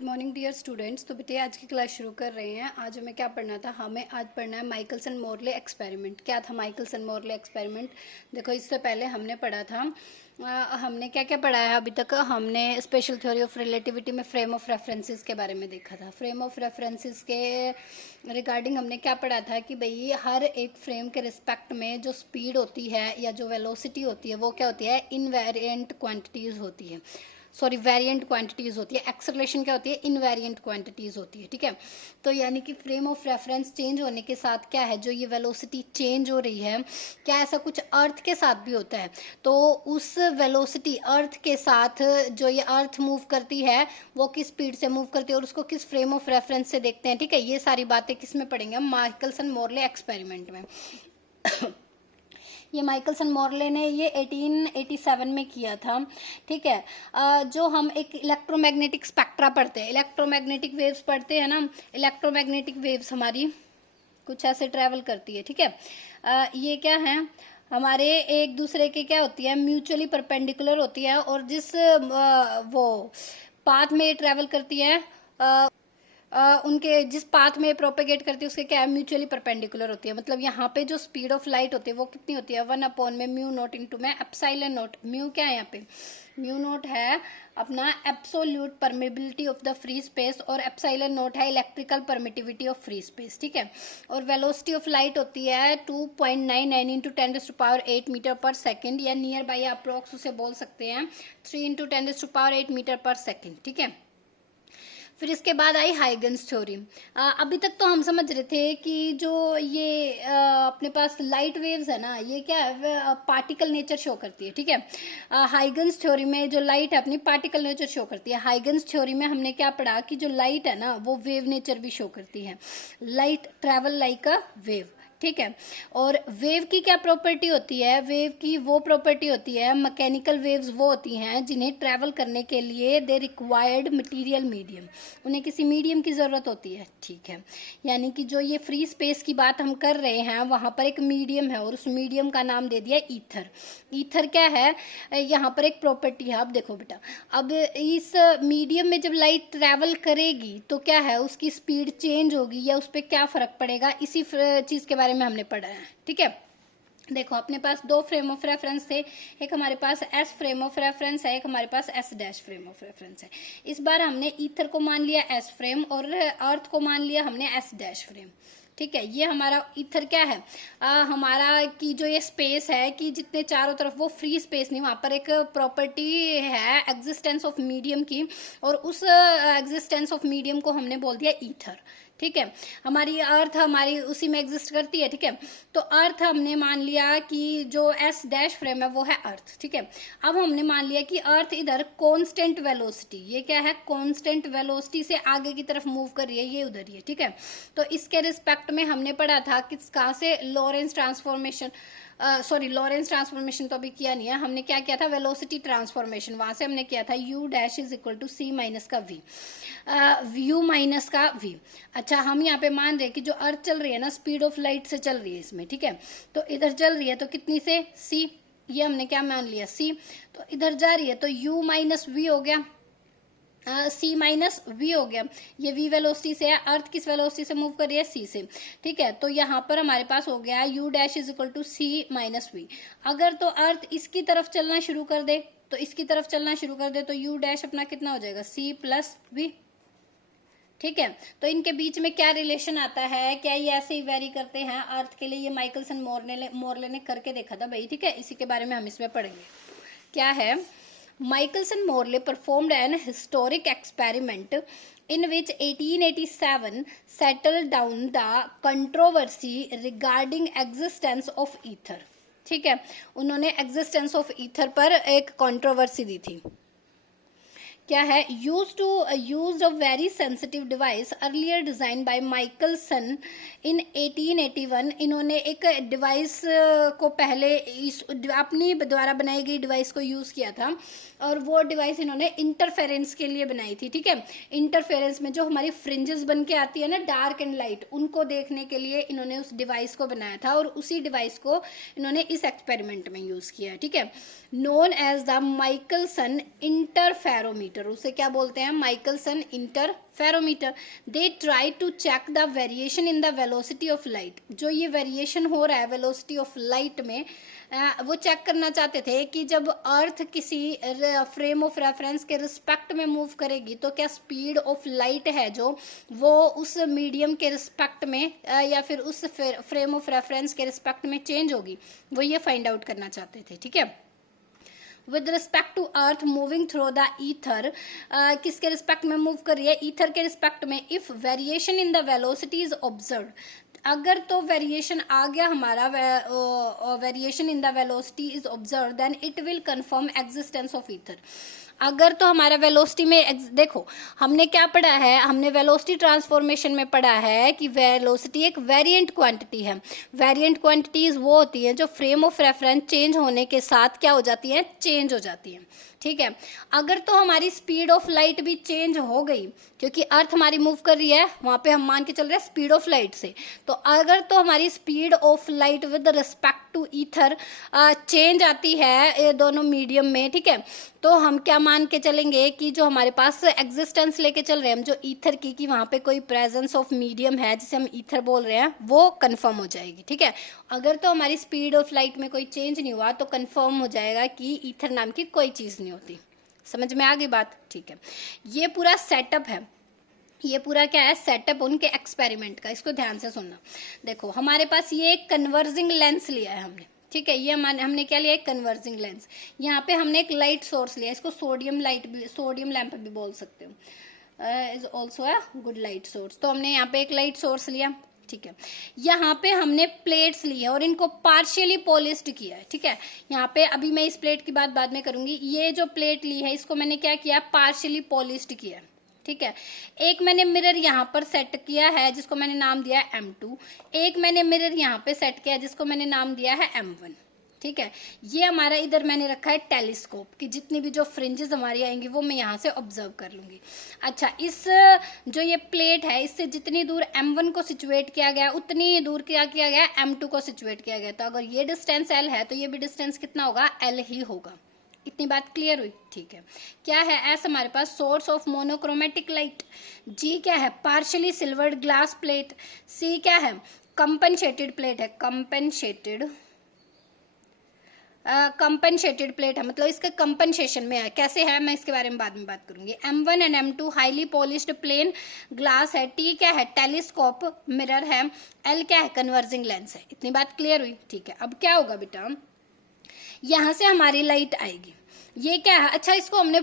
Good morning dear students. तो बेटे आज की क्लास शुरू कर रहे हैं। आज हमें क्या पढ़ना था? हमें आज पढ़ना है माइकलसन मोरले एक्सपेरिमेंट। क्या था माइकलसन मोरले एक्सपेरिमेंट? देखो, इससे पहले हमने पढ़ा था हमने क्या क्या पढ़ा है अभी तक। हमने स्पेशल थ्योरी ऑफ रिलेटिविटी में फ्रेम ऑफ रेफरेंसेस के बारे में देखा था। फ्रेम ऑफ रेफरेंसेस के रिगार्डिंग हमने क्या पढ़ा था कि भाई हर एक फ्रेम के रिस्पेक्ट में जो स्पीड होती है या जो वेलोसिटी होती है वो क्या होती है? इनवेरिएंट क्वांटिटीज़ होती है। सॉरी, वेरिएंट क्वांटिटीज़ होती है। एक्सेलरेशन क्या होती है? इनवेरिएंट क्वांटिटीज़ होती है। ठीक है, तो यानी कि फ्रेम ऑफ रेफरेंस चेंज होने के साथ क्या है, जो ये वेलोसिटी चेंज हो रही है, क्या ऐसा कुछ अर्थ के साथ भी होता है? तो उस वेलोसिटी अर्थ के साथ जो ये अर्थ मूव करती है वो किस स्पीड से मूव करती है और उसको किस फ्रेम ऑफ रेफरेंस से देखते हैं। ठीक है, ये सारी बातें किस में पढ़ेंगे हम? माइकलसन मोरले एक्सपेरिमेंट में। ये माइकलसन मोरले ने ये 1887 में किया था। ठीक है, जो हम एक इलेक्ट्रोमैग्नेटिक स्पेक्ट्रा पढ़ते हैं, इलेक्ट्रोमैग्नेटिक वेव्स पढ़ते हैं ना। इलेक्ट्रोमैग्नेटिक वेव्स हमारी कुछ ऐसे ट्रैवल करती है। ठीक है, ये क्या है? हमारे एक दूसरे के क्या होती है? म्यूचुअली परपेंडिकुलर होती है। और जिस वो पाथ में ट्रैवल करती है उनके जिस पाथ में प्रोपेगेट करती है उसके क्या है? म्यूचुअली परपेंडिकुलर होती है। मतलब यहाँ पे जो स्पीड ऑफ लाइट होती है वो कितनी होती है? 1 में म्यू नोट इंटू में एप्सिलॉन नोट। म्यू क्या है यहाँ पे? म्यू नोट है अपना absolute permeability of the free space और एप्सिलॉन नोट है electrical permittivity of free space. ठीक है, और वेलोसिटी ऑफ लाइट होती है 2.99 इंटू 10⁸ मीटर पर सेकेंड, या नियर बाई अप्रोक्स उसे बोल सकते हैं 3 इंटू 10⁸ मीटर पर सेकेंड। ठीक है, फिर इसके बाद आई हाइगन्स थ्योरी। अभी तक तो हम समझ रहे थे कि जो ये अपने पास लाइट वेव्स है ना, ये क्या है? पार्टिकल नेचर शो करती है। ठीक है, हाइगन्स थ्योरी में जो लाइट है अपनी पार्टिकल नेचर शो करती है। हाइगन्स थ्योरी में हमने क्या पढ़ा कि जो लाइट है ना वो वेव नेचर भी शो करती है। Light travel like a wave. ठीक है, और वेव की क्या प्रॉपर्टी होती है? वेव की वो प्रॉपर्टी होती है, मैकेनिकल वेव्स वो होती हैं जिन्हें ट्रैवल करने के लिए दे रिक्वायर्ड मटेरियल मीडियम, उन्हें किसी मीडियम की ज़रूरत होती है। ठीक है, यानी कि जो ये फ्री स्पेस की बात हम कर रहे हैं वहाँ पर एक मीडियम है और उस मीडियम का नाम दे दिया ईथर। ईथर क्या है? यहाँ पर एक प्रॉपर्टी है। अब देखो बेटा, अब इस मीडियम में जब लाइट ट्रैवल करेगी तो क्या है? उसकी स्पीड चेंज होगी या उस पर क्या फ़र्क पड़ेगा? इसी चीज़ के बारे में हमने पढ़ा है। ठीक है, देखो अपने पास दो फ्रेम ऑफ रेफरेंस थे। एक हमारे पास एस फ्रेम ऑफ रेफरेंस है, एक हमारे पास S dash frame of reference है। इस बार हमने ईथर को मान लिया एस फ्रेम और अर्थ को मान लिया हमने एस डैश फ्रेम। ठीक है, ये हमारा ईथर क्या है? हमारा की जो ये स्पेस है कि जितने चारों तरफ वो फ्री स्पेस नहीं, वहाँ पर एक प्रॉपर्टी है एग्जिस्टेंस ऑफ मीडियम की, और उस एग्जिस्टेंस ऑफ मीडियम को हमने बोल दिया ईथर। ठीक है, हमारी अर्थ हमारी उसी में एग्जिस्ट करती है। ठीक है, तो अर्थ हमने मान लिया कि जो एस डैश फ्रेम है वो है अर्थ। ठीक है, अब हमने मान लिया कि अर्थ इधर कांस्टेंट वेलोसिटी, ये क्या है? कांस्टेंट वेलोसिटी से आगे की तरफ मूव कर रही है, ये उधर ही है। ठीक है, तो इसके रिस्पेक्ट में हमने पढ़ा था कि कहाँ से? Lorentz transformation. Sorry, Lorentz transformation तो अभी किया नहीं है हमने। क्या किया था? Velocity transformation. वहां से हमने किया था u dash is equal to c minus का v, u माइनस का v। अच्छा, हम यहाँ पे मान रहे हैं कि जो अर्थ चल रही है ना, स्पीड ऑफ लाइट से चल रही है इसमें। ठीक है, तो इधर चल रही है तो कितनी से? c, ये हमने क्या मान लिया? c। तो इधर जा रही है तो u माइनस v हो गया, सी माइनस वी हो गया। ये वी वेलोसिटी से है, अर्थ किस वेलोसिटी से मूव कर रही है? सी से। ठीक है, तो यहाँ पर हमारे पास हो गया u dash is equal to c minus v. अगर तो अर्थ इसकी तरफ चलना शुरू कर दे, तो इसकी तरफ चलना शुरू कर दे तो यू डैश अपना कितना हो जाएगा? C plus v. ठीक है, तो इनके बीच में क्या रिलेशन आता है? क्या ये ऐसे ही वेरी करते हैं अर्थ के लिए? ये माइकलसन मोरले ने करके देखा था भाई। ठीक है, इसी के बारे में हम इसमें पढ़ेंगे। क्या है? Michelson Morley performed an historic experiment in which 1887 settled down the controversy regarding existence of ether। ठीक है, उन्होंने existence of ether पर एक controversy दी थी। क्या है? used a very sensitive device earlier designed by Michelson in 1881। इन्होंने एक डिवाइस को पहले इस अपनी द्वारा बनाई गई डिवाइस को यूज़ किया था, और वो डिवाइस इन्होंने इंटरफेरेंस के लिए बनाई थी। ठीक है, इंटरफेरेंस में जो हमारी फ्रिंजेस बन के आती है ना, डार्क एंड लाइट, उनको देखने के लिए इन्होंने उस डिवाइस को बनाया था, और उसी डिवाइस को इन्होंने इस एक्सपेरिमेंट में यूज़ किया है। ठीक है, known as the Michelson interferometer. Interferometer, उसे क्या बोलते हैं, Michelson interferometer. They try to check the variation in the velocity of light, जो ये वेरिएशन हो रहा है वेलोसिटी ऑफ लाइट में, वो चेक करना चाहते थे कि जब अर्थ किसी फ्रेम ऑफ रेफरेंस के रिस्पेक्ट में मूव करेगी तो क्या स्पीड ऑफ लाइट है जो वो उस मीडियम के रिस्पेक्ट में या फिर उस फ्रेम ऑफ रेफरेंस के रिस्पेक्ट में चेंज होगी, वो ये फाइंड आउट करना चाहते थे, ठीक है। With respect to earth moving through the ether, किसके रिस्पेक्ट में मूव कर रही है, ईथर के रिस्पेक्ट में, if variation in the velocity is observe, अगर तो वेरिएशन आ गया हमारा, variation in the velocity is observe, then it will confirm existence of ether. अगर तो हमारा वेलोसिटी में, देखो हमने क्या पढ़ा है, हमने वेलोसिटी ट्रांसफॉर्मेशन में पढ़ा है कि वेलोसिटी एक वेरिएंट क्वांटिटी है। वेरिएंट क्वांटिटीज वो होती हैं जो फ्रेम ऑफ रेफरेंस चेंज होने के साथ क्या हो जाती हैं, चेंज हो जाती हैं, ठीक है। अगर तो हमारी स्पीड ऑफ लाइट भी चेंज हो गई, क्योंकि अर्थ हमारी मूव कर रही है, वहां पे हम मान के चल रहे हैं स्पीड ऑफ लाइट से, तो अगर तो हमारी speed of light with respect to ether change आती है ये दोनों मीडियम में, ठीक है, तो हम क्या मान के चलेंगे कि जो हमारे पास एग्जिस्टेंस लेके चल रहे हैं हम जो ईथर की, कि वहां पे कोई प्रेजेंस ऑफ मीडियम है जिसे हम ईथर बोल रहे हैं, वो कंफर्म हो जाएगी, ठीक है। अगर तो हमारी स्पीड ऑफ लाइट में कोई चेंज नहीं हुआ तो कंफर्म हो जाएगा कि ईथर नाम की कोई चीज नहीं होती। समझ में आ गई बात, ठीक है। ये पूरा सेटअप है, ये पूरा क्या है, सेटअप उनके एक्सपेरिमेंट का, इसको ध्यान से सुनना। देखो हमारे पास ये एक कन्वर्जिंग लेंस लिया है हमने, ठीक है, ये हमने क्या लिया, एक कन्वर्जिंग लेंस। यहाँ पे हमने एक लाइट सोर्स लिया, इसको सोडियम लाइट भी, सोडियम लैंप भी बोल सकते हो, is also a good light source. तो हमने यहाँ पे एक लाइट सोर्स लिया, ठीक है। यहाँ पे हमने प्लेट्स ली है और इनको पार्शियली पॉलिश्ड किया है, ठीक है। यहाँ पे अभी मैं इस प्लेट की बात बाद में करूंगी। ये जो प्लेट ली है इसको मैंने क्या किया, पार्शियली पॉलिश्ड किया है, ठीक है। एक मैंने मिरर यहाँ पर सेट किया है जिसको मैंने नाम दिया है M2, एक मैंने मिरर यहाँ पे सेट किया है जिसको मैंने नाम दिया है M1, ठीक है। ये हमारा इधर मैंने रखा है टेलीस्कोप, कि जितनी भी जो फ्रिंजेस हमारी आएंगी वो मैं यहाँ से ऑब्जर्व कर लूंगी। अच्छा, इस जो ये प्लेट है इससे जितनी दूर M1 को सिचुएट किया गया उतनी दूर क्या किया गया, M2 को सिचुएट किया गया। तो अगर ये डिस्टेंस L है तो ये भी डिस्टेंस कितना होगा, L ही होगा। इतनी बात क्लियर हुई, ठीक है। क्या है, एस हमारे पास सोर्स ऑफ मोनोक्रोमेटिक लाइट, जी क्या है, पार्शियली सिल्वर्ड ग्लास प्लेट, सी क्या है, कंपनसेटेड प्लेट है, कंपनसेटेड प्लेट है, मतलब इसका कंपनसेशन में है, कैसे है मैं इसके बारे में बाद में बात करूंगी। M1 and M2 highly polished plane glass है, टी क्या है, टेलीस्कोप मिरर है, L क्या है, कन्वर्जिंग लेंस है। इतनी बात क्लियर हुई, ठीक है। अब क्या होगा बेटा, यहाँ से हमारी लाइट आएगी, ये क्या है, अच्छा इसको हमने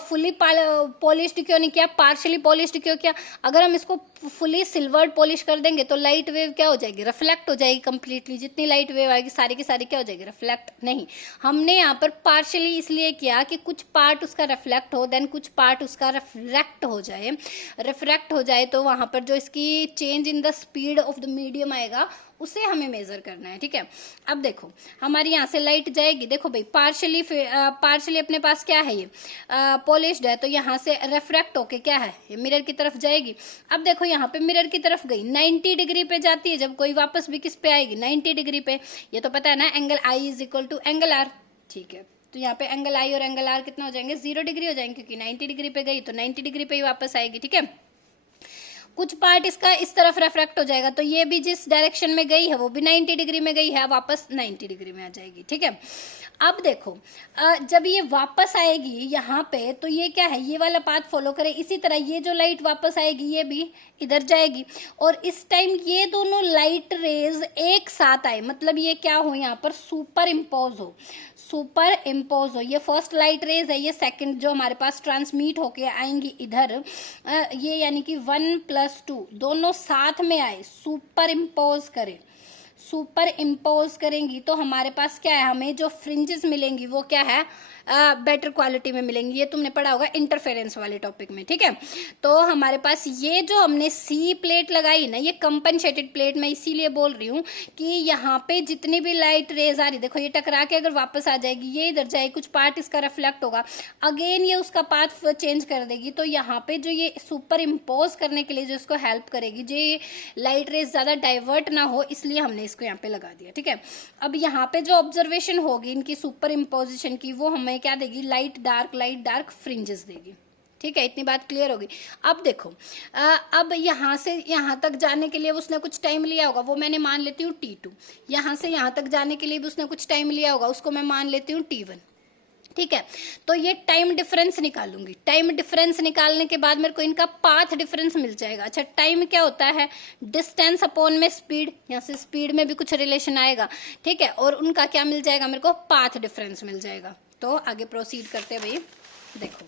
फुली पॉलिश्ड क्यों नहीं किया, पार्शियली पॉलिश्ड क्यों किया। अगर हम इसको फुली सिल्वर्ड पॉलिश कर देंगे तो लाइट वेव क्या हो जाएगी, रिफ्लेक्ट हो जाएगी कंप्लीटली, जितनी लाइट वेव आएगी सारी की सारी क्या हो जाएगी, रिफ्लेक्ट। नहीं, हमने यहाँ पर पार्शियली इसलिए किया कि कुछ पार्ट उसका रिफ्लेक्ट हो, देन कुछ पार्ट उसका रिफ्रैक्ट हो जाए। रिफ्रैक्ट हो जाए तो वहां पर जो इसकी change in the speed of the medium आएगा उसे हमें मेजर करना है, ठीक है। अब देखो हमारी यहाँ से लाइट जाएगी, देखो भाई पार्शियली अपने पास क्या है, ये पॉलिश्ड है, तो यहाँ से रिफ्रैक्ट होके क्या है, ये मिरर की तरफ जाएगी। अब देखो यहाँ पे मिरर की तरफ गई, 90 डिग्री पे जाती है, जब कोई वापस भी किस पे आएगी, 90 डिग्री पे। ये तो पता है ना, angle i is equal to angle r, ठीक है। तो यहाँ पे एंगल आई और एंगल आर कितना हो जाएंगे, 0 डिग्री हो जाएंगे, क्योंकि 90 डिग्री पे गई तो 90 डिग्री पे ही वापस आएगी, ठीक है। कुछ पार्ट इसका इस तरफ रिफ्रैक्ट हो जाएगा, तो ये भी जिस डायरेक्शन में गई है वो भी 90 डिग्री में गई है, वापस 90 डिग्री में आ जाएगी, ठीक है। अब देखो जब ये वापस आएगी यहाँ पे तो ये क्या है, ये वाला पाथ फॉलो करे। इसी तरह ये जो लाइट वापस आएगी ये भी इधर जाएगी, और इस टाइम ये दोनों लाइट रेज एक साथ आए, मतलब ये क्या हो, यहाँ पर सुपर इम्पोज हो। ये फर्स्ट लाइट रेज है, ये सेकंड जो हमारे पास ट्रांसमिट होके आएंगी इधर, ये यानी कि 1+2 दोनों साथ में आए, सुपर इम्पोज करेंगी तो हमारे पास क्या है, हमें जो फ्रिंजेस मिलेंगी वो क्या है, बेटर क्वालिटी में मिलेंगी। ये तुमने पढ़ा होगा इंटरफेरेंस वाले टॉपिक में, ठीक है। तो हमारे पास ये जो हमने सी प्लेट लगाई ना, ये कंपनसेटेड प्लेट, मैं इसीलिए बोल रही हूँ कि यहाँ पे जितनी भी लाइट रेज आ रही, देखो ये टकरा के अगर वापस आ जाएगी, ये इधर जाएगी, कुछ पार्ट इसका रिफ्लेक्ट होगा, अगेन ये उसका पाथ चेंज कर देगी। तो यहाँ पे जो ये सुपर इम्पोज करने के लिए जो इसको हेल्प करेगी, जो ये लाइट रेज ज्यादा डाइवर्ट ना हो, इसलिए हमने इसको यहाँ पे लगा दिया, ठीक है। अब यहाँ पे जो ऑब्जर्वेशन होगी इनकी सुपर इम्पोजिशन की, वो हमें क्या देगी, लाइट डार्क फ्रिंजेस देगी, ठीक है, इतनी बात क्लियर होगी। अब देखो अब यहाँ से यहाँ तक जाने के लिए उसने कुछ टाइम लिया होगा, वो मैंने मान लेती हूँ T2। यहाँ से यहाँ तक जाने के लिए भी उसने कुछ टाइम लिया होगा, उसको मैं मान लेती हूँ T1। ठीक है, तो ये टाइम डिफरेंस निकालूंगी। टाइम डिफरेंस निकालने के बाद मेरे को इनका पाथ डिफरेंस मिल जाएगा। अच्छा, टाइम क्या होता है? डिस्टेंस अपॉन में स्पीड। यहाँ से स्पीड में भी कुछ रिलेशन आएगा। ठीक है, और उनका क्या मिल जाएगा? मेरे को पाथ डिफरेंस मिल जाएगा। तो आगे प्रोसीड करते हैं भाई। देखो,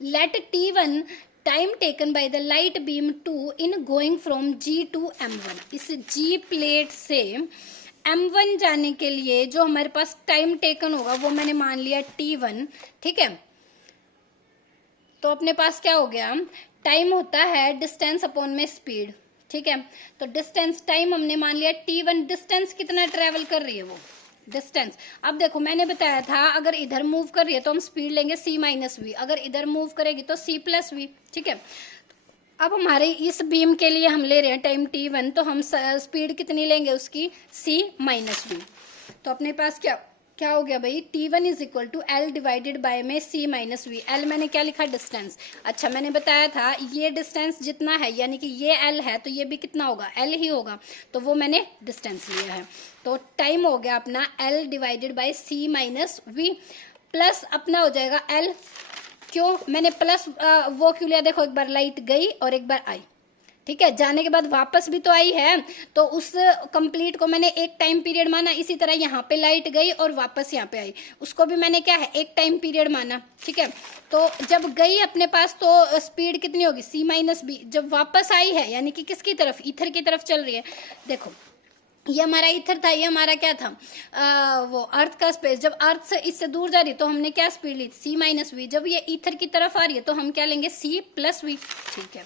let T1 time taken by the light beam 2 in going from G to M1। इस G प्लेट से M1 जाने के लिए जो हमारे पास टाइम टेकन होगा वो मैंने मान लिया T1। ठीक है, तो अपने पास क्या हो गया? टाइम होता है डिस्टेंस अपॉन में स्पीड। ठीक है, तो डिस्टेंस टाइम हमने मान लिया T1। डिस्टेंस कितना ट्रेवल कर रही है वो डिस्टेंस। अब देखो, मैंने बताया था अगर इधर मूव कर रही है तो हम स्पीड लेंगे c-v, अगर इधर मूव करेगी तो c+v। ठीक है, अब हमारे इस बीम के लिए हम ले रहे हैं टाइम T1, तो हम स्पीड कितनी लेंगे उसकी? c-v। तो अपने पास क्या हो गया भाई? T1 is equal to L divided by में c-v। L मैंने क्या लिखा? डिस्टेंस। अच्छा, मैंने बताया था ये डिस्टेंस जितना है, यानी कि ये L है तो ये भी कितना होगा? L ही होगा, तो वो मैंने डिस्टेंस लिया है। तो टाइम हो गया अपना L divided bye c-v plus अपना हो जाएगा L। क्यों मैंने प्लस वो क्यों लिया? देखो, एक बार लाइट गई और एक बार आई। ठीक है, जाने के बाद वापस भी तो आई है, तो उस कंप्लीट को मैंने एक टाइम पीरियड माना। इसी तरह यहाँ पे लाइट गई और वापस यहाँ पे आई, उसको भी मैंने क्या है? एक टाइम पीरियड माना। ठीक है, तो जब गई अपने पास तो स्पीड कितनी होगी? c-v। जब वापस आई है यानी कि किसकी तरफ? ईथर की तरफ चल रही है। देखो, ये हमारा ईथर था, ये हमारा क्या था? वो अर्थ का स्पेस। जब अर्थ से इससे दूर जा रही है तो हमने क्या स्पीड ली? c-v। जब ये ईथर की तरफ आ रही है तो हम क्या लेंगे? c+v। ठीक है,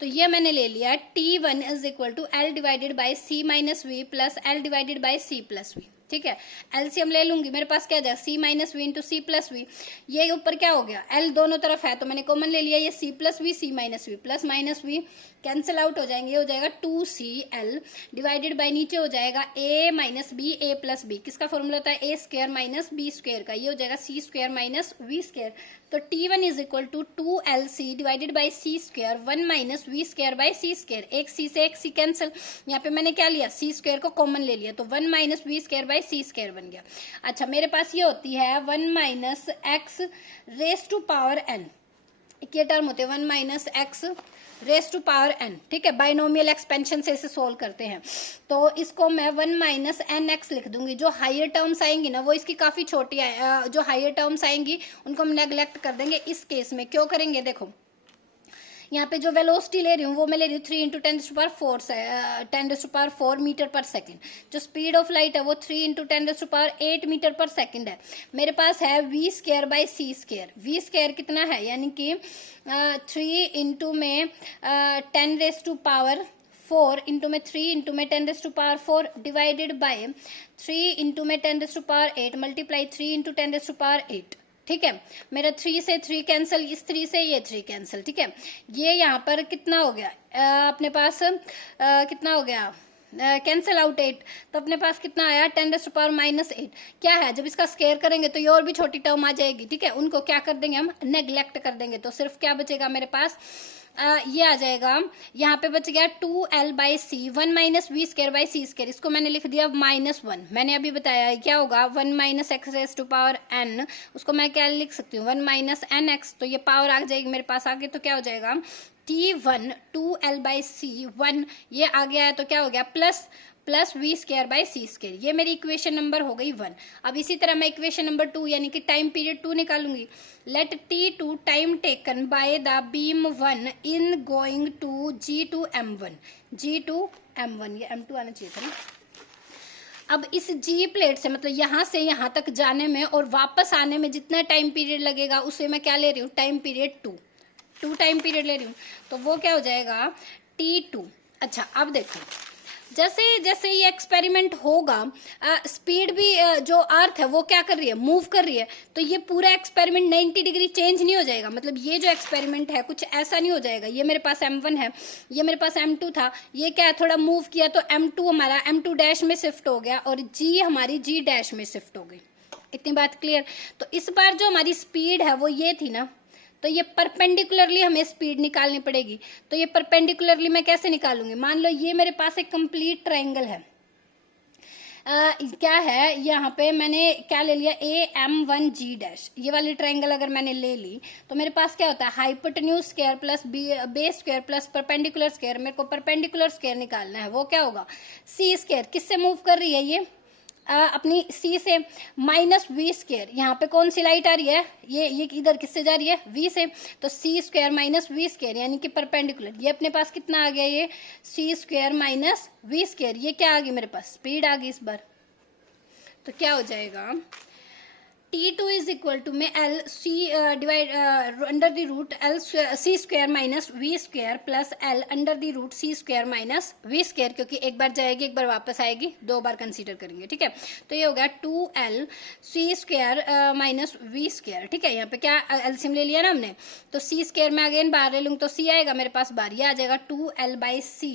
तो ये मैंने ले लिया T1 is equal to L divided by c-v plus L divided by c+v। ठीक है, एलसीएम ले लूंगी, मेरे पास क्या जाएगा? c-v into c+v। ये ऊपर क्या हो गया? L दोनों तरफ है तो मैंने कॉमन ले लिया। ये c+v c-v plus -v cancel out हो जाएंगे, ये हो जाएगा 2cl डिवाइडेड बाय नीचे हो जाएगा a minus B a plus B. किसका फॉर्मूला होता है? a square minus B square का, ये हो जाएगा c square minus V square. तो T1 is equal to 2lc divided by c square 1 minus V square by c square. एक c से एक c कैंसिल, यहाँ पे मैंने क्या लिया? c स्क्वायर को कॉमन ले लिया, तो 1 minus V square by c square बन गया। अच्छा, मेरे पास ये होती है 1 minus X raise to power n। ये टर्म होते हैं 1 minus X raise to power n। ठीक है, बाइनोमियल एक्सपेंशन से इसे सोल्व करते हैं, तो इसको मैं 1 माइनस एन एक्स लिख दूंगी। जो हायर टर्म्स आएंगी ना वो इसकी काफ़ी छोटी है, जो हायर टर्म्स आएंगी उनको हम नेग्लेक्ट कर देंगे इस केस में। क्यों करेंगे? देखो, यहाँ पे जो वेलोसिटी ले रही हूँ वो मैं ले रही हूँ 3 इंटू 10⁴ मीटर पर सेकेंड। जो स्पीड ऑफ लाइट है वो 3 इंटू 10⁸ मीटर पर सेकेंड है। मेरे पास है V square by C square. V square कितना है? यानी कि 3 इंटू में 10⁴ इंटू में 3 इंटू में 10⁴ डिवाइडेड बाय 3 इंटू में 10⁸ मल्टीप्लाई 3 इंटू 10⁸। ठीक है, मेरा 3 से 3 कैंसिल, इस 3 से ये 3 कैंसिल। ठीक है, ये यहाँ पर कितना हो गया? अपने पास कितना हो गया? कैंसिल आउट 8, तो अपने पास कितना आया? 10⁻⁻8। क्या है? जब इसका स्क्वायर करेंगे तो ये और भी छोटी टर्म आ जाएगी। ठीक है, उनको क्या कर देंगे? हम नेग्लेक्ट कर देंगे, तो सिर्फ क्या बचेगा मेरे पास? ये आ जाएगा, यहाँ पे बच गया 2l by C 1 minus V square by C square. इसको मैंने लिख दिया -1। मैंने अभी बताया है क्या होगा? 1 minus X raise to power n, उसको मैं क्या लिख सकती हूँ? 1 माइनस एन एक्स। तो ये पावर आ जाएगी मेरे पास आगे, तो क्या हो जाएगा? T1 2l बाई सी 1, ये आ गया है तो क्या हो गया? Plus V square by C square. ये मेरी इक्वेशन नंबर हो गई 1। अब इसी तरह मैं इक्वेशन नंबर 2 यानी कि टाइम पीरियड 2 निकालूंगी। Let T2 time taken by the beam 1 in going to G2 M1। G2 M1, ये M2 आना चाहिए था ना। अब इस G प्लेट से मतलब यहाँ से यहाँ तक जाने में और वापस आने में जितना टाइम पीरियड लगेगा उसे मैं क्या ले रही हूँ? टाइम पीरियड 2 टाइम पीरियड ले रही हूँ, तो वो क्या हो जाएगा? T2। अच्छा, अब देखो, जैसे जैसे ये एक्सपेरिमेंट होगा स्पीड भी जो अर्थ है वो क्या कर रही है? मूव कर रही है, तो ये पूरा एक्सपेरिमेंट 90 डिग्री चेंज नहीं हो जाएगा। मतलब ये जो एक्सपेरिमेंट है कुछ ऐसा नहीं हो जाएगा। ये मेरे पास M1 है, ये मेरे पास M2 था, ये क्या है? थोड़ा मूव किया तो M2 हमारा M2 डैश में शिफ्ट हो गया और G हमारी G डैश में शिफ्ट हो गई। इतनी बात क्लियर। तो इस बार जो हमारी स्पीड है वो ये थी ना, तो ये परपेंडिकुलरली हमें स्पीड निकालनी पड़ेगी। तो ये परपेंडिकुलरली मैं कैसे निकालूंगी, मान लो ये मेरे पास एक कंप्लीट ट्रायंगल है, क्या है यहाँ पे मैंने क्या ले लिया, AM1G', ये वाली ट्रायंगल अगर मैंने ले ली तो मेरे पास क्या होता है, hypotenuse square plus base square plus perpendicular square. मेरे को परपेंडिकुलर स्क्वायर निकालना है, वो क्या होगा, सी स्क्वायर। किससे मूव कर रही है ये, अपनी सी से, माइनस वी स्क्वायर। यहाँ पे कौन सी लाइट आ रही है, ये इधर किससे जा रही है, वी से, तो सी स्क्वायर माइनस वी स्क्वायर यानी कि परपेंडिकुलर। ये अपने पास कितना आ गया, ये सी स्क्वायर माइनस वी स्क्वायर। ये क्या आ गई मेरे पास, स्पीड आ गई इस बार। तो क्या हो जाएगा, T2 इज इक्वल टू में L C divide under the root L C square minus V square plus L under the root C square minus V square, क्योंकि एक बार जाएगी एक बार वापस आएगी, दो बार कंसीडर करेंगे, ठीक है। तो ये हो गया 2L C square minus V square, ठीक है। यहाँ पे क्या एलसीएम ले लिया ना हमने, तो सी स्क्वायर में अगेन बाहर ले लूँगी तो सी आएगा मेरे पास बाहर, ये आ जाएगा 2L/c।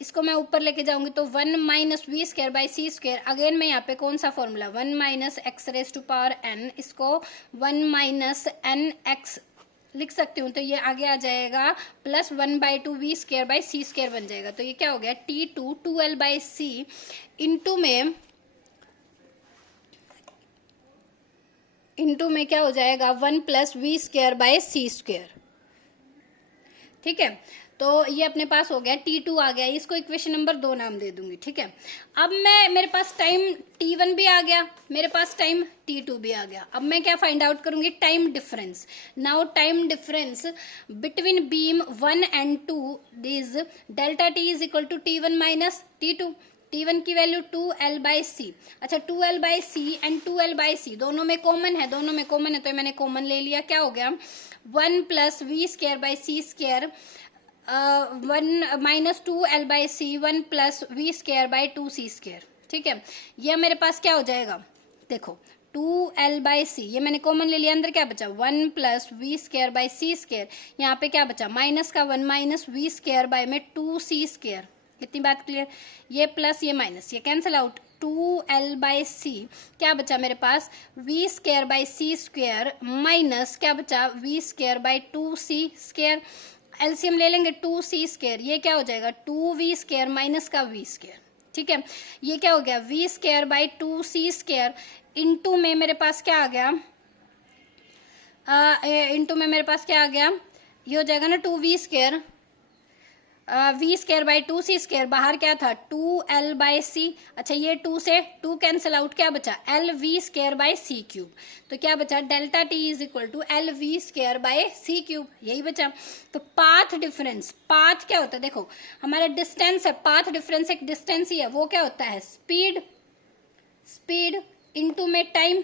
इसको मैं ऊपर लेके जाऊंगी तो 1 minus V square by C square. Again मैं यहाँ पे कौन सा formula, 1 minus X raise to power n, इसको 1 माइनस एन एक्स लिख सकती हूँ, तो ये आगे आ जाएगा plus 1/2 V square by C square बन जाएगा। तो ये क्या हो गया, T2 2L/c इंटू में क्या हो जाएगा, 1 plus V square by C square, ठीक है। तो ये अपने पास हो गया, T2 आ गया, इसको इक्वेशन नंबर 2 नाम दे दूंगी, ठीक है। अब मेरे पास टाइम T1 भी आ गया, मेरे पास टाइम T2 भी आ गया। अब मैं क्या फाइंड आउट करूंगी, time difference. Now time difference between beam 1 and 2 is delta T is equal to T1 minus T2। T1 की वैल्यू 2L/c। अच्छा, 2L/c एंड 2L/c दोनों में कॉमन है, दोनों में कॉमन है तो मैंने कॉमन ले लिया। क्या हो गया, 1 plus V square by C square, 1 minus 2L/c, 1 plus V square by 2c square, ठीक है। ये मेरे पास क्या हो जाएगा, देखो 2L/c, ये मैंने कॉमन ले लिया, अंदर क्या बचा, 1 plus V square by C square. यहाँ पे क्या बचा, माइनस का 1 माइनस वी स्क्वायर बाई में 2c स्क्वायर। कितनी बात क्लियर, ये प्लस ये माइनस ये कैंसिल आउट, 2L/c क्या बचा मेरे पास, V square by C square minus क्या बचा, V square by 2c square. LCM ले लेंगे 2c स्क्वायर, ये क्या हो जाएगा, 2v स्क्वायर माइनस का v स्क्वायर, ठीक है। ये क्या हो गया, v square by 2c square into में मेरे पास क्या आ गया, इंटू में मेरे पास क्या आ गया, ये हो जाएगा ना 2v square, V square by 2c square, बाहर क्या था 2L/c। अच्छा, ये 2 से 2 कैंसिल आउट, क्या बचा LV square by C cube. तो क्या बचा, डेल्टा T is equal to LV square by C cube, यही बचा। तो पाथ डिफरेंस, पाथ क्या होता है, देखो हमारा डिस्टेंस है, पाथ डिफरेंस एक डिस्टेंस ही है, वो क्या होता है, स्पीड इंटू में टाइम,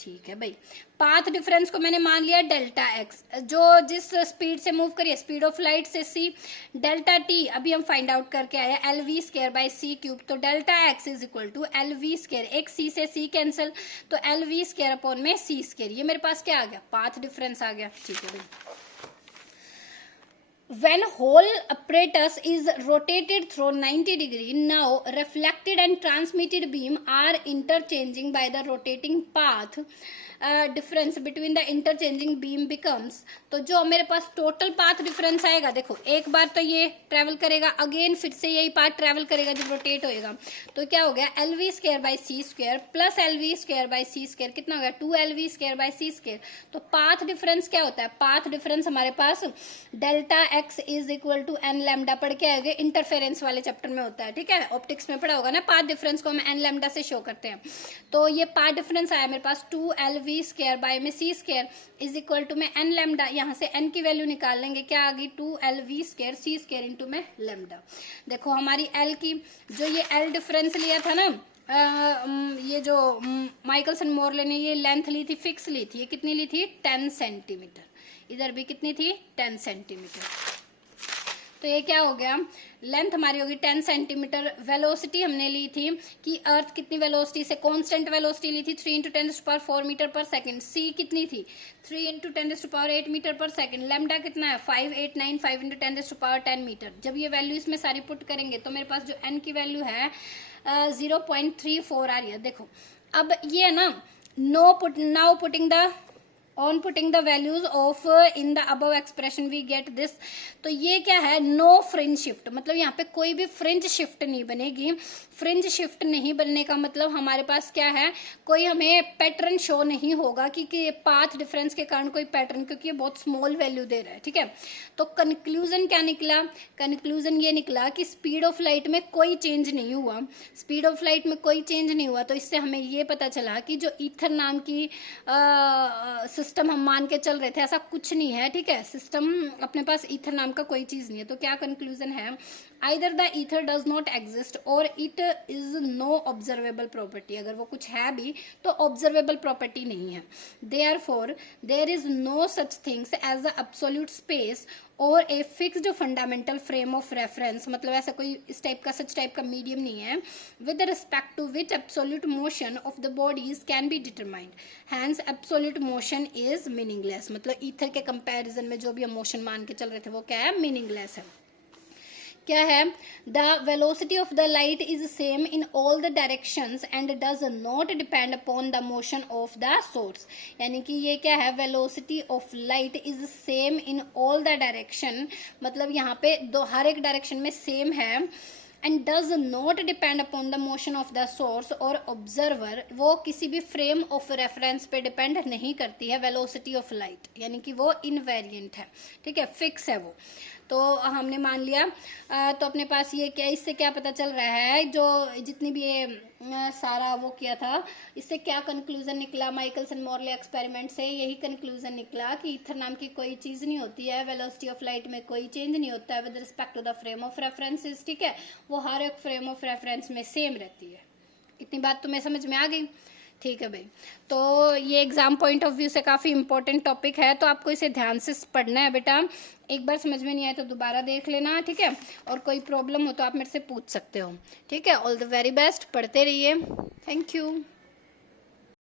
ठीक है भाई। पाथ डिफरेंस को मैंने मान लिया डेल्टा एक्स, जो जिस स्पीड से मूव करिए, स्पीड ऑफ लाइट से सी। डेल्टा टी अभी हम फाइंड आउट करके आए, LV square by C cube. तो delta X is equal to LV square, एक सी से सी कैंसिल, तो LV स्क्वायर अपॉन में सी स्क्वायर। ये मेरे पास क्या आ गया, पाथ डिफरेंस आ गया, ठीक है भाई। When whole apparatus is rotated through 90 degree, now reflected and transmitted beam are interchanging by the rotating path. Difference between the interchanging beam becomes, तो जो मेरे पास टोटल पाथ डिफरेंस आएगा, देखो एक बार तो ये ट्रेवल करेगा, अगेन फिर से यही पाथ ट्रेवल करेगा जब रोटेट होएगा। तो क्या हो गया, LV square by C square plus LV square by C square, कितना हो गया 2LV square by C square. तो पाथ डिफरेंस क्या होता है, पाथ डिफरेंस हमारे पास delta X is equal to N lambda, पढ़ के आएगा इंटरफेरेंस वाले चैप्टर में होता है, ठीक है। ऑप्टिक्स में पढ़ा होगा ना, पाथ डिफरेंस को हम एन लैम्डा से शो करते हैं। तो ये पाथ डिफरेंस आया मेरे पास 2LV स्क्वायर बाय में C square is equal to में एन लैम्डा, यहाँ से एन की वैल्यू निकाल लेंगे, क्या आ गई 2LV स्क्वायर सी स्क्वायर इंटू में लैम्डा। देखो हमारी एल की, जो ये एल डिफरेंस लिया था ना, ये जो माइकलसन मोरले ने ये लेंथ ली थी, फिक्स ली थी, ये कितनी ली थी 10 सेंटीमीटर, इधर भी कितनी थी 10 सेंटीमीटर। तो ये क्या हो गया, लेंथ हमारी होगी 10 सेंटीमीटर। वेलोसिटी हमने ली थी कि अर्थ कितनी वेलोसिटी से, कांस्टेंट वेलोसिटी ली थी 3 × 10⁴ मीटर पर सेकंड। सी कितनी थी 3 × 10⁸ मीटर पर सेकंड। लैम्डा कितना है 5895 × 10⁻10 मीटर। जब ये वैल्यू इसमें सारी पुट करेंगे तो मेरे पास जो एन की वैल्यू है 0.34 आ रही है। देखो अब ये है ना, now putting the on putting the values of in the above expression we get this। तो ये क्या है, नो फ्रिंज शिफ्ट, मतलब यहाँ पे कोई भी फ्रिंज शिफ्ट नहीं बनेगी। फ्रिंज शिफ्ट नहीं बनने का मतलब हमारे पास क्या है, कोई हमें पैटर्न शो नहीं होगा कि पाथ डिफरेंस के कारण कोई पैटर्न, क्योंकि ये बहुत स्मॉल वैल्यू दे रहा है, ठीक है। तो कंक्लूजन क्या निकला, कंक्लूजन ये निकला कि स्पीड ऑफ लाइट में कोई चेंज नहीं हुआ, स्पीड ऑफ लाइट में कोई चेंज नहीं हुआ। तो इससे हमें ये पता चला कि जो ईथर नाम की सिस्टम हम मान के चल रहे थे, ऐसा कुछ नहीं है, ठीक है। सिस्टम अपने पास ईथर नाम का कोई चीज नहीं है। तो क्या कंक्लूजन है, either the ether does not exist और it is no observable property. अगर वो कुछ है भी तो ऑब्जर्वेबल प्रॉपर्टी नहीं है। Therefore there is no such things as the absolute space और a fixed fundamental frame of reference, मतलब ऐसा कोई इस टाइप का सच टाइप का मीडियम नहीं है with respect to which absolute motion of the bodies can be determined, hence absolute motion is meaningless. मतलब ईथर के कंपैरिजन में जो भी हम मोशन मान के चल रहे थे वो क्या है, मीनिंगलेस है। क्या है, the velocity of the light is same in all the directions and does not depend upon the motion of the source. यानी कि ये क्या है, velocity of light is same in all the direction, मतलब यहाँ पे हर एक डायरेक्शन में सेम है। And does not depend upon the motion of the source, और ऑब्जर्वर वो किसी भी फ्रेम ऑफ रेफरेंस पे डिपेंड नहीं करती है वेलोसिटी ऑफ लाइट, यानी कि वो इनवेरिएंट है, ठीक है, फिक्स है वो। तो हमने मान लिया। तो अपने पास ये क्या, इससे क्या पता चल रहा है, जो जितनी भी ये सारा वो किया था, इससे क्या कंक्लूजन निकला, माइकलसन मोरले एक्सपेरिमेंट से यही कंक्लूजन निकला कि ईथर नाम की कोई चीज़ नहीं होती है, वेलोसिटी ऑफ लाइट में कोई चेंज नहीं होता है with respect to the frame of references, ठीक है, वो हर एक फ्रेम ऑफ रेफरेंस में सेम रहती है। इतनी बात तुम्हें समझ में आ गई, ठीक है भाई। तो ये एग्जाम पॉइंट ऑफ व्यू से काफ़ी इंपॉर्टेंट टॉपिक है, तो आपको इसे ध्यान से पढ़ना है बेटा। एक बार समझ में नहीं आए तो दोबारा देख लेना, ठीक है। और कोई प्रॉब्लम हो तो आप मेरे से पूछ सकते हो, ठीक है। ऑल द वेरी बेस्ट, पढ़ते रहिए, थैंक यू।